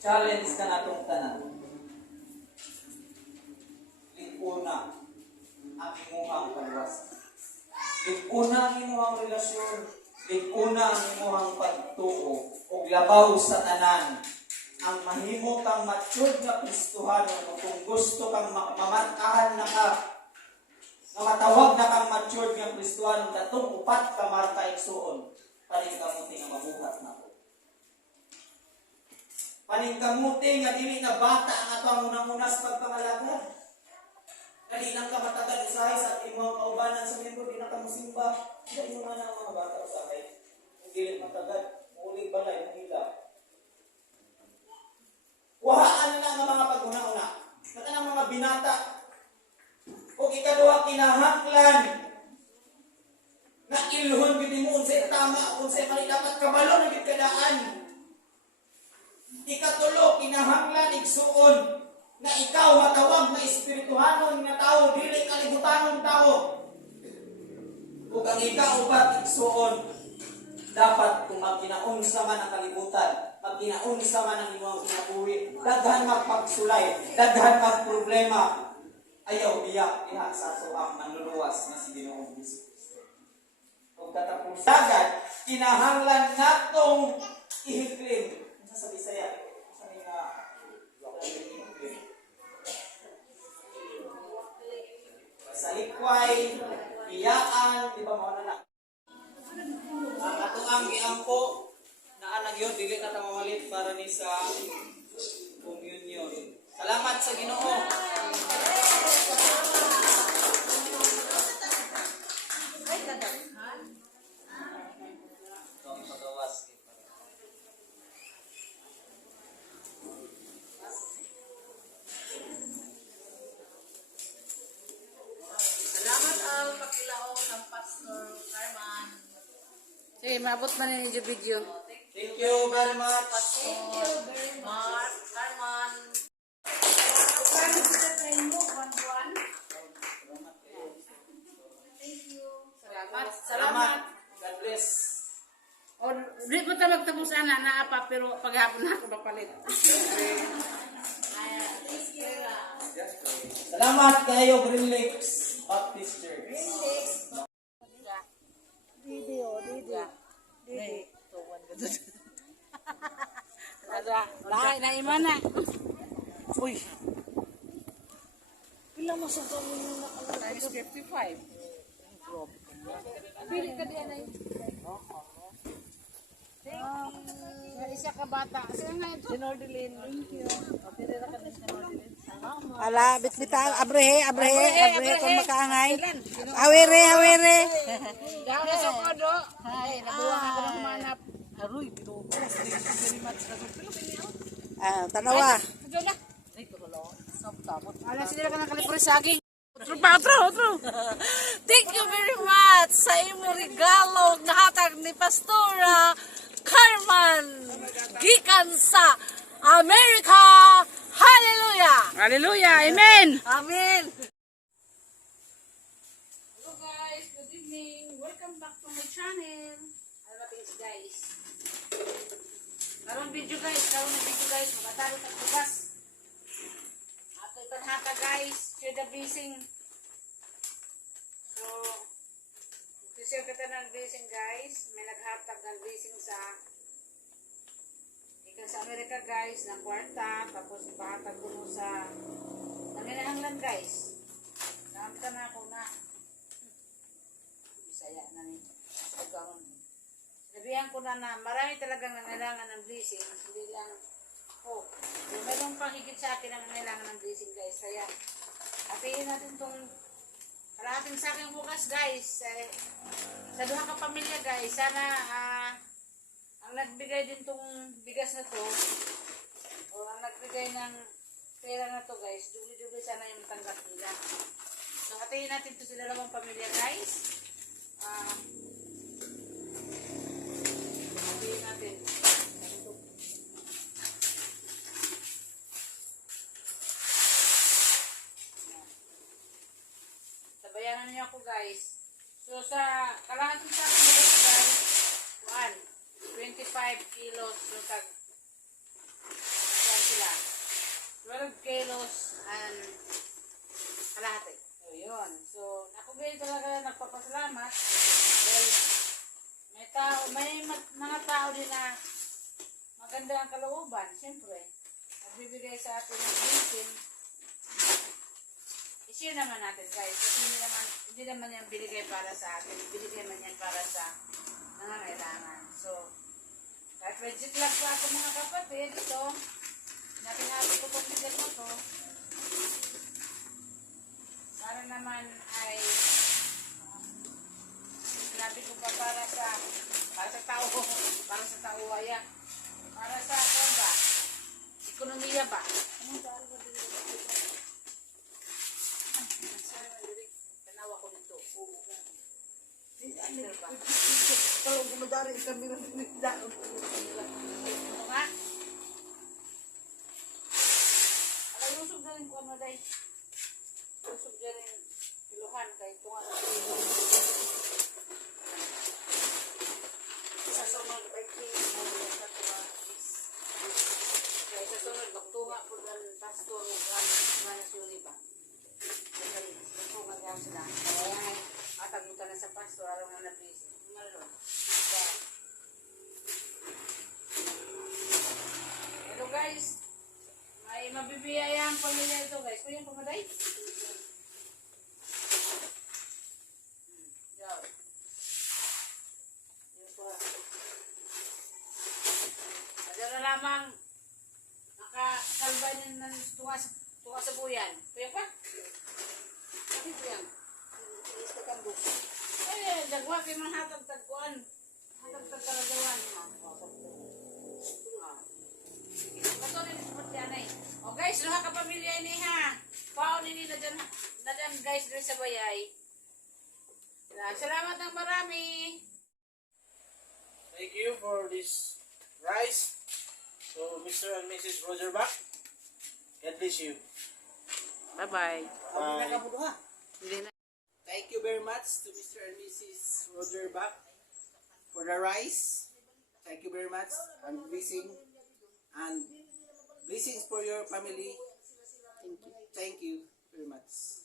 challenge ka natong tanan. Liguna ang imuhang pagwas. Liguna ang imuhang relasyon. Liguna ang imuhang pagtuo. ug labaw sa tanan. Ang mahimo kang mature nga Kristohano o kung gusto kang ma- mamatahan na ka nga matawag na kang matured nga Kristohano katong upat ka marka igsuon paningkamuti nga mabuhat na ko. Paningkamuti nga dili na bata ang ato ang unang-unas pagpangalaga. Dali lang ka matagal usahay sa imong kaubanan sa miyembro, di na ka musimba. Hindi mo man ang mga bata usahay. Kung dili matagal, muulig balay, mahila. Wahaan na ang mga paguna-una. Kata ng mga binata, kung ikaduha kinahanglan na ilhon gid mo unsay tama unsay mali dapat kabalo na gid kadaan ikatulo kinahanglan igsuon na ikaw matawag na espirituhanon nga tao dili kalibutanon tao ug ang ikaw upat igsuon dapat kung magkinaunsa man ang kalibutan magkinaunsa man ang imong kinabuhi daghan magpagsulay daghan magproblema ayaw biyak diha sa ato ang manluluwas na si Ginoong Hesus. Kung katapos agad, kinahanglan natong ihiklim. Sa Bisaya? Sa ihiklim. Sa likway, biyaan, di ba mga na Ang ato ang giampo dili na ta mamalit para ni sa communion. Salamat sa Ginoo. Sige, maabot man ninyo yung video. Thank you very much. Thank you very much. You. Salamat. Salamat. God bless. O, di ko ta magtapos ana na apa pero paghapon na ako you. Salamat kayo, Green Lakes Baptist Church. Ada, lahat na imana. Uy. Pila mo sa kami na Size 55. Pili ka diyan ay. Sa isa ka bata. Sige nga ito. Sinordelin. Thank you. Pili na ka na Sinordelin. Ala, bitbitan, abrehe, abrehe, abrehe, kung makaangay. Awere, awere. Na sa kodo. Ay, Nabuwang ako ng humanap. Aroy, binubo. Ah, tanawa. Ala sila ka ng kalipuri saging. Otro pa, otro, otro. Thank you very much sa imo regalo nga hatag ni Pastora Carmen gikan sa America. Hallelujah! Hallelujah. Amen. Amen! Hello guys, good evening. Welcome back to my channel. Ano things guys? Karon video guys, karon na video guys, magatalo tag bugas. Ato itanhaka guys, share the blessing. So, share kita ng blessing guys. May naghatag ng blessing sa sa Amerika guys, ng kwarta, tapos ipahatag ko mo sa nanginahanglan guys. Saan ka na ako na? Bisaya na ni. Pagkaroon. Sabihan ko na na marami talagang nangailangan ng blessing. Hindi lang, oh, mayroong pang higit sa akin ang nangailangan ng blessing guys. Kaya, hatiin natin tong kalahating sa akin bukas guys. Eh, sa duha ka pamilya guys, sana ah, ang nagbigay din tong bigas na to, o ang nagbigay ng pera na to guys, dubli-dubli sana yung tanggap nila. So, hatiin natin to sa dalawang pamilya guys. Ah, hatiin natin. Sabayanan niyo ako guys. So sa kalahating sa akin guys, 1, 25 kilos yung tag sila. 12 kilos and kalahati. So, yun. So, ako din talaga nagpapasalamat. Well, may tao, may ma- mga tao din na maganda ang kalooban, siyempre. Nagbibigay sa atin ng blessing. I-share naman natin guys. Kasi hindi naman, hindi naman yan binigay para sa atin. Binigay man yan para sa nangangailangan. So, kahit legit lang po ako mga kapatid, ito, nakinari ko pong bigyan mo to. Sana naman ay sinabi ko pa para sa para sa tao, para sa tao ay para sa ano ba? Ekonomiya ba? Tanawa ko nito. Ano ba? Kalau gumadarin kami ng Ito nga. Alam, lusog na rin ko ano day. Lusog na rin kiluhan kay ito nga. Sa sunod, ay kaya sa sunod, magtunga po ng pastor ng manas yun ba? Kaya magtunga niya sila. Kaya nga, matagutan na sa pastor, alam na nabisi. Kaya, Hello guys. May mabibiyaya ang pamilya ito guys. Pamaday. Hmm. Yan po. Ada na lamang nakasalba niya ng tunga, sa- tunga sa buyan. Kuya pa? Kasi buyan. Eh, dagwa kay mga hatag tagkuan. Hatag tagkalagawan. Kato rin sa eh. O guys, luha ka pamilya ini ha. Paon ini na dyan, na dyan guys dito sa bayay. Ah, Salamat ng marami. Thank you for this rice. So, Mr. and Mrs. Roger Bach, God bless you. Bye-bye. Bye. Hindi na. Thank you very much to Mr. and Mrs. Roger Bach for the rice. Thank you very much and blessing and blessings for your family. Thank you. Thank you very much.